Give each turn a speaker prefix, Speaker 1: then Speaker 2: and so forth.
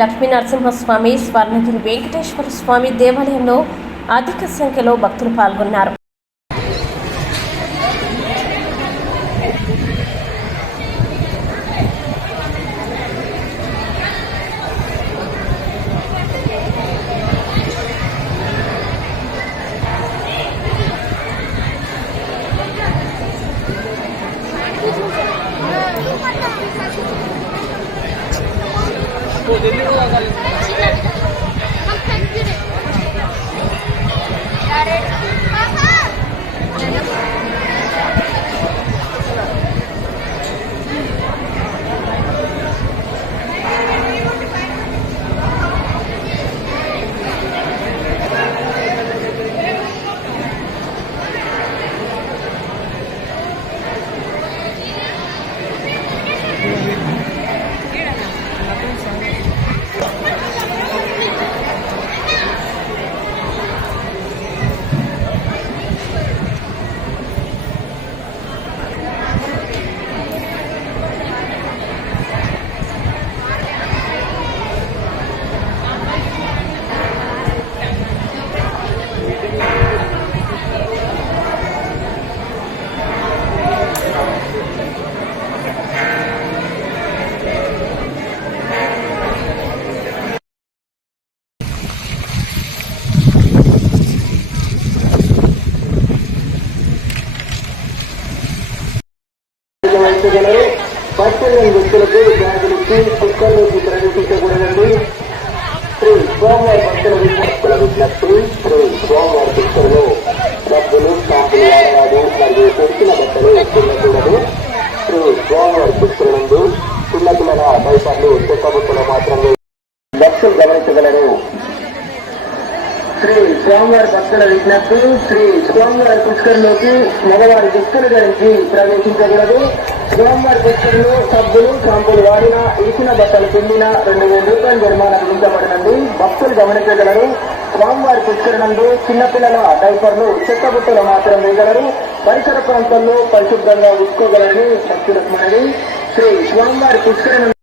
Speaker 1: లక్ష్మీ నరసింహస్వామి స్వర్ణగిరి వెంకటేశ్వర స్వామి దేవాలయంలో అధిక సంఖ్యలో భక్తులు పాల్గొన్నారు.
Speaker 2: పోతుంది వహించగలరు పచ్చని వ్యక్తులకు బ్యాగులకి కుక్కర్లోకి ప్రవేశించకూడదండి శ్రీ సోమవారి భక్తుల విజ్ఞప్తుల విజ్ఞప్తి శ్రీ సోమవారి భక్తులు డబ్బులు షాంపులు వాడరాదు మరియు తెచ్చిన బట్టలు తినకూడదు శ్రీ సోమవారి భక్తుల భక్తులందు చిన్నపిల్లల డైపర్లు చెక్క బుట్టలు మాత్రమే లక్ష్యం గమనించగలరు. శ్రీ స్వామివారి భక్తుల విజ్ఞప్తి శ్రీ స్వామివారి పుష్కర్లోకి మగవారి దుస్తులు ధరించి ప్రవేశించకూడదు స్వామివారి పుష్కరంలో సబ్బులు షాంపులు వాడిన ఇచ్చిన బట్టలు పిండిన రెండు వేల రూపాయల జరిమానా విధించబడినంది. భక్తులు గమనించగలరు. స్వామివారి పుష్కరణంలో చిన్నపిల్లల డైపర్లు చెత్త బుట్టలు మాత్రం వేయగలరు. పరిసర ప్రాంతాల్లో పరిశుభ్రంగా ఉంచుకోగలరని భక్తులకు మనవి శ్రీ స్వామివారి పుష్కరణ